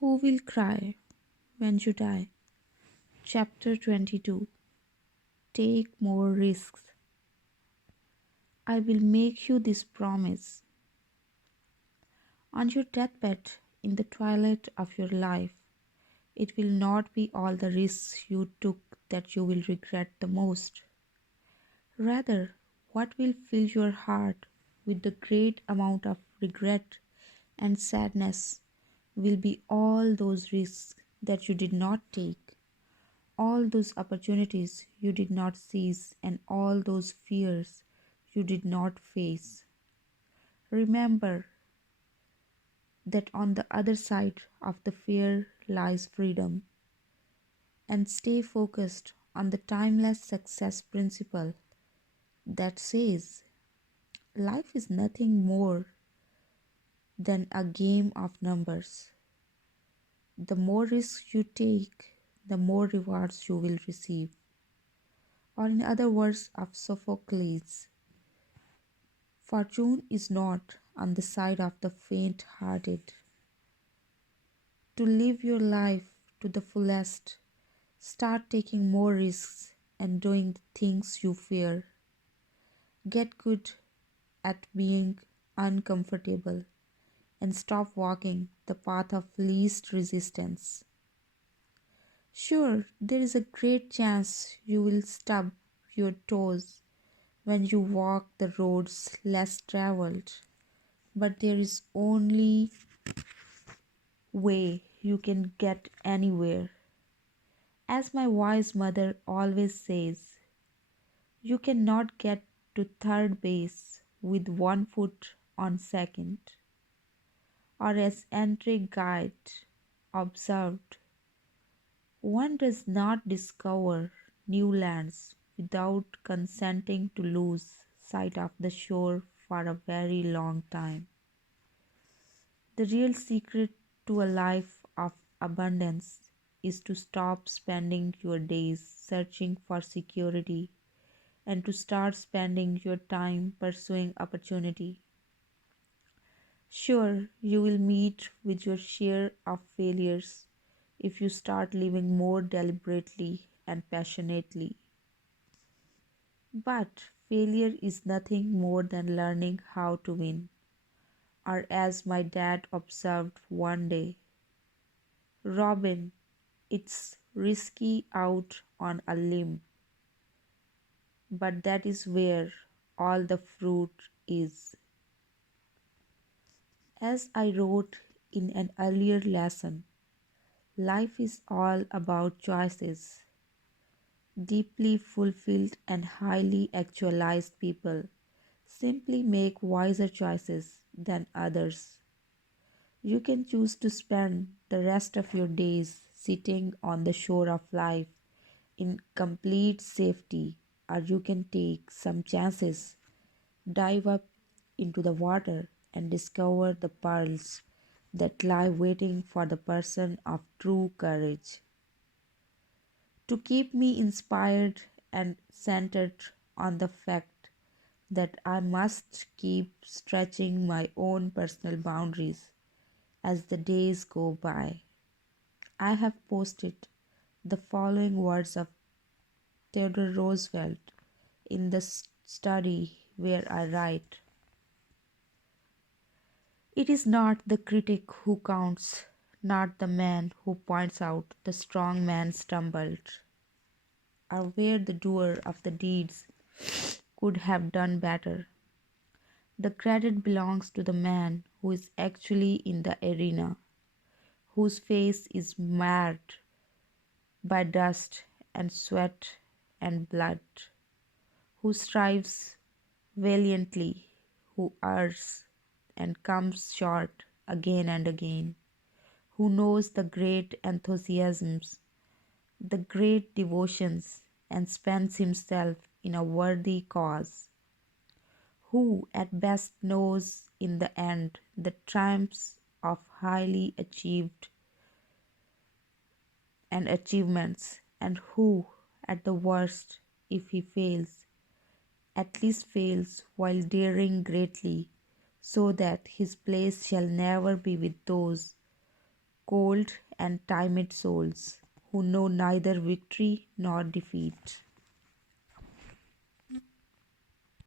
Who will cry when you die? Chapter 22. Take more risks. I will make you this promise. On your deathbed, in the twilight of your life, it will not be all the risks you took that you will regret the most. Rather, what will fill your heart with the great amount of regret and sadness will be all those risks that you did not take, all those opportunities you did not seize, and all those fears you did not face. Remember that on the other side of the fear lies freedom, and stay focused on the timeless success principle that says life is nothing more than a game of numbers. The more risks you take, the more rewards you will receive. Or, in other words of Sophocles, fortune is not on the side of the faint hearted. To live your life to the fullest, start taking more risks and doing the things you fear. Get good at being uncomfortable and stop walking the path of least resistance. Sure, there is a great chance you will stub your toes when you walk the roads less traveled, but there is only way you can get anywhere. As my wise mother always says, you cannot get to third base with one foot on second. Or as entry guide observed, one does not discover new lands without consenting to lose sight of the shore for a very long time. The real secret to a life of abundance is to stop spending your days searching for security and to start spending your time pursuing opportunity. Sure, you will meet with your share of failures if you start living more deliberately and passionately. But failure is nothing more than learning how to win. Or, as my dad observed one day, Robin, it's risky out on a limb, but that is where all the fruit is. As I wrote in an earlier lesson, life is all about choices. Deeply fulfilled and highly actualized people simply make wiser choices than others. You can choose to spend the rest of your days sitting on the shore of life in complete safety, or you can take some chances, dive up into the water, and discover the pearls that lie waiting for the person of true courage. To keep me inspired and centered on the fact that I must keep stretching my own personal boundaries as the days go by, I have posted the following words of Theodore Roosevelt in the study where I write: it is not the critic who counts, not the man who points out the strong man stumbled, or where the doer of the deeds could have done better. The credit belongs to the man who is actually in the arena, whose face is marred by dust and sweat and blood, who strives valiantly, who errs and comes short again and again, who knows the great enthusiasms, the great devotions, and spends himself in a worthy cause, who at best knows in the end the triumphs of highly achieved and achievements, and who, at the worst, if he fails, at least fails while daring greatly, so that his place shall never be with those cold and timid souls who know neither victory nor defeat.